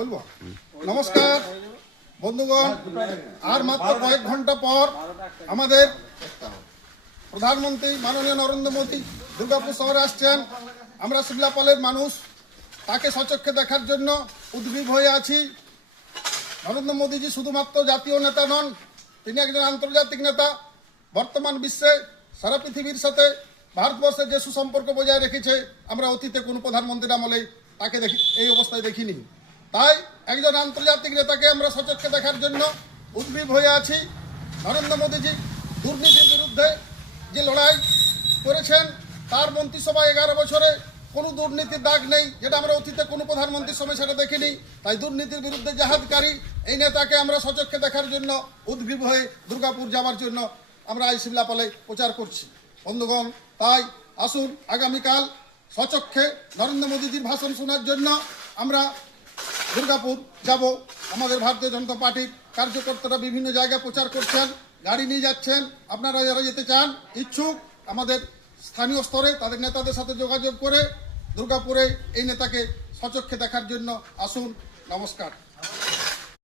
বলবো নমস্কার বন্ধুগণ, আর মাত্র কয়েক ঘন্টা পর আমাদের প্রধানমন্ত্রী মাননীয় নরেন্দ্র মোদী দুর্গাপুর শহরে আসছেন। আমরা শিমলাপালের মানুষ তাকে সচক্ষে দেখার জন্য উদ্গ্রীব হয়ে আছি। নরেন্দ্র মোদীজি শুধুমাত্র জাতীয় নেতা নন, তিনি একজন আন্তর্জাতিক নেতা। বর্তমান বিশ্বে সারা পৃথিবীর সাথে ভারতবর্ষের যে সুসম্পর্ক বজায় রেখেছে, আমরা অতীতে কোনো প্রধানমন্ত্রীর আমলে তাকে এই অবস্থায় দেখিনি। তাই একজন আন্তর্জাতিক নেতাকে আমরা সচক্ষে দেখার জন্য উদ্গ্রীব হয়ে আছি। নরেন্দ্র মোদীজি দুর্নীতির বিরুদ্ধে যে লড়াই করেছেন, তার মন্ত্রিসভায় 11 বছরে কোনো দুর্নীতির দাগ নেই, যেটা আমরা অতীতে কোনো প্রধানমন্ত্রীর সময় সেটা দেখিনি। তাই দুর্নীতির বিরুদ্ধে জাহাদকারী এই নেতাকে আমরা সচক্ষে দেখার জন্য উদ্গ্রীব হয়ে দুর্গাপুর যাওয়ার জন্য আমরা এই শিমলাপালে প্রচার করছি। বন্ধুগণ, তাই আসুন আগামীকাল সচক্ষে নরেন্দ্র মোদীজির ভাষণ শোনার জন্য আমরা দুর্গাপুর যাব। আমাদের ভারতীয় জনতা পার্টির কার্যকর্তারা বিভিন্ন জায়গায় প্রচার করছেন, গাড়ি নিয়ে যাচ্ছেন। আপনারা যারা যেতে চান, ইচ্ছুক, আমাদের স্থানীয় স্তরে তাদের নেতাদের সাথে যোগাযোগ করে দুর্গাপুরে এই নেতাকে সচক্ষে দেখার জন্য আসুন। নমস্কার।